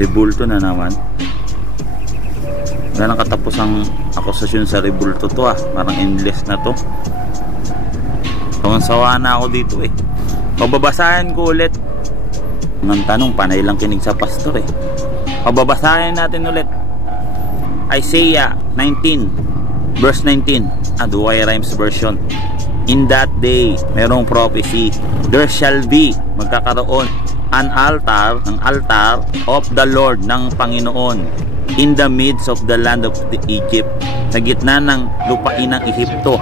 Rebulto na naman. Wala nang katapusang akusasyon sa rebulto to Parang endless na to. Sawa na ako dito Pababasahin ko ulit. Nang tanong, panay lang kinig sa pastor Pababasahin natin ulit. Isaiah 19 verse 19, Duway Rhymes version. In that day, merong prophecy, there shall be, magkakaroon an altar, ng altar of the Lord, ng Panginoon, in the midst of the land of the Egypt, sa gitna ng lupain ng Ehipto,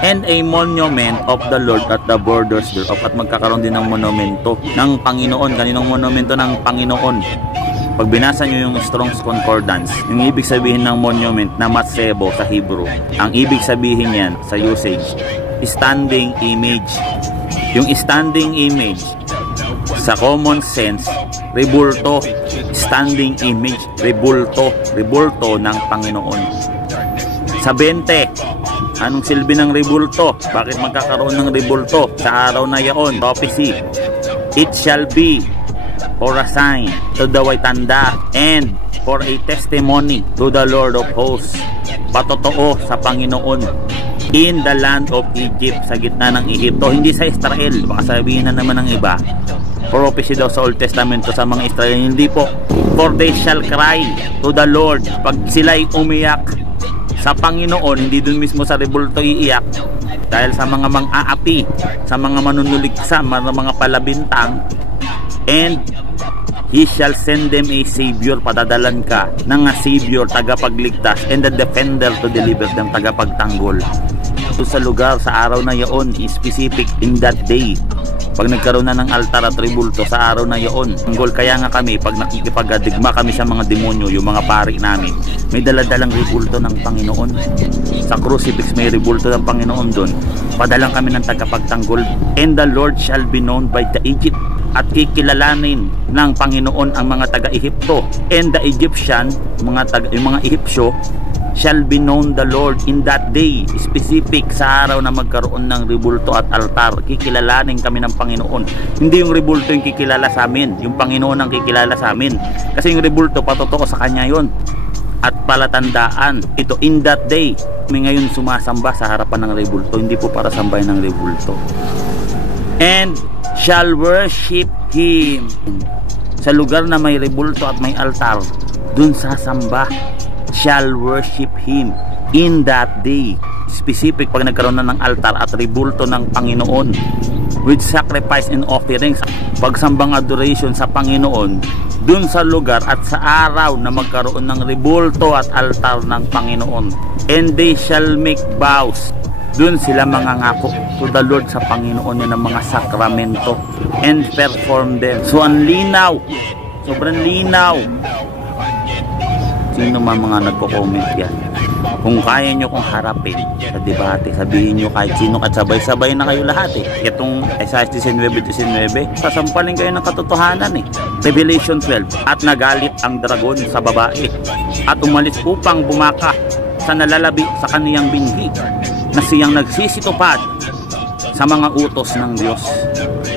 and a monument of the Lord at the borders thereof. At magkakaroon din ng monumento ng Panginoon. Kaninong monumento? Ng Panginoon. Pag binasa nyo yung Strong's Concordance, yung ibig sabihin ng monument na matsebo sa Hebrew, ang ibig sabihin yan sa usage, standing image. Yung standing image, sa common sense, rebulto. Standing image, rebulto. Rebulto ng Panginoon. Sa 20, anong silbi ng rebulto? Bakit magkakaroon ng rebulto sa araw na yaon? Prophecy. It shall be for a sign to the way, tanda, and for a testimony to the Lord of hosts, patotoo sa Panginoon, in the land of Egypt, sa gitna ng Egypto, hindi sa Israel. Baka sabihin na naman ng iba, prophecy daw sa Old Testament to sa mga Israel. Hindi po. For they shall cry to the Lord. Pag sila'y umiyak sa Panginoon, hindi dun mismo sa rebulto iiyak, dahil sa mga mang-aapi, sa mga manunuligsa, mga palabintang, and He shall send them a savior, padadalan ka ng savior, tagapagligtas, and the defender to deliver them, tagapagtanggol. So sa lugar, sa araw na yaon, specific in that day, pag nagkaroon na ng altar at rebulto sa araw na yaon, tanggol. Kaya nga kami, pag nakikipagdigma kami sa mga demonyo, yung mga pari namin, may daladalang rebulto ng Panginoon. Sa crucifix may rebulto ng Panginoon doon. Padalang kami ng tagapagtanggol. And the Lord shall be known by the Egypt. At kikilalanin ng Panginoon ang mga taga-Ehipto, and the Egyptian, yung mga Ehipsyo, shall be known the Lord in that day. Specific sa araw na magkaroon ng rebulto at altar, kikilalanin kami ng Panginoon. Hindi yung rebulto yung kikilala sa amin, yung Panginoon ang kikilala sa amin. Kasi yung rebulto, patotoo sa Kanya yon. At palatandaan, ito, in that day, may ngayon sumasamba sa harapan ng rebulto, hindi po para sambahin ng rebulto. And shall worship Him. Sa lugar na may rebulto at may altar, dun sasamba. Shall worship Him in that day. Specific pag nagkaroon na ng altar at rebulto ng Panginoon, with sacrifice and offerings, pagsambang adoration sa Panginoon, dun sa lugar at sa araw na magkaroon ng rebulto at altar ng Panginoon. And they shall make vows. Dun sila mangangako to the Lord sa Panginoon yan ng mga sakramento, and perform them. So ang linaw, sobrang linaw. Sino man mga nagko-comment yan, kung kaya nyo kong harapin sa debate, sabihin nyo kahit sino, at sabay-sabay na kayo lahat Itong Isaiah 19:19, sasampalin kayo ng katotohanan Revelation 12, at nagalit ang dragon sa babae at umalis upang bumaka sa nalalabi sa kaniyang binhi, na siyang nagsisitupad sa mga utos ng Diyos,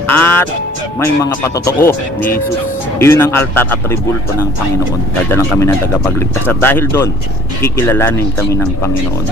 at may mga patotoo ni Jesus. Iyon ang altar at rebulto ng Panginoon. Dadalang kami ng tagapagligtas, at dahil doon, kikilalanin kami ng Panginoon.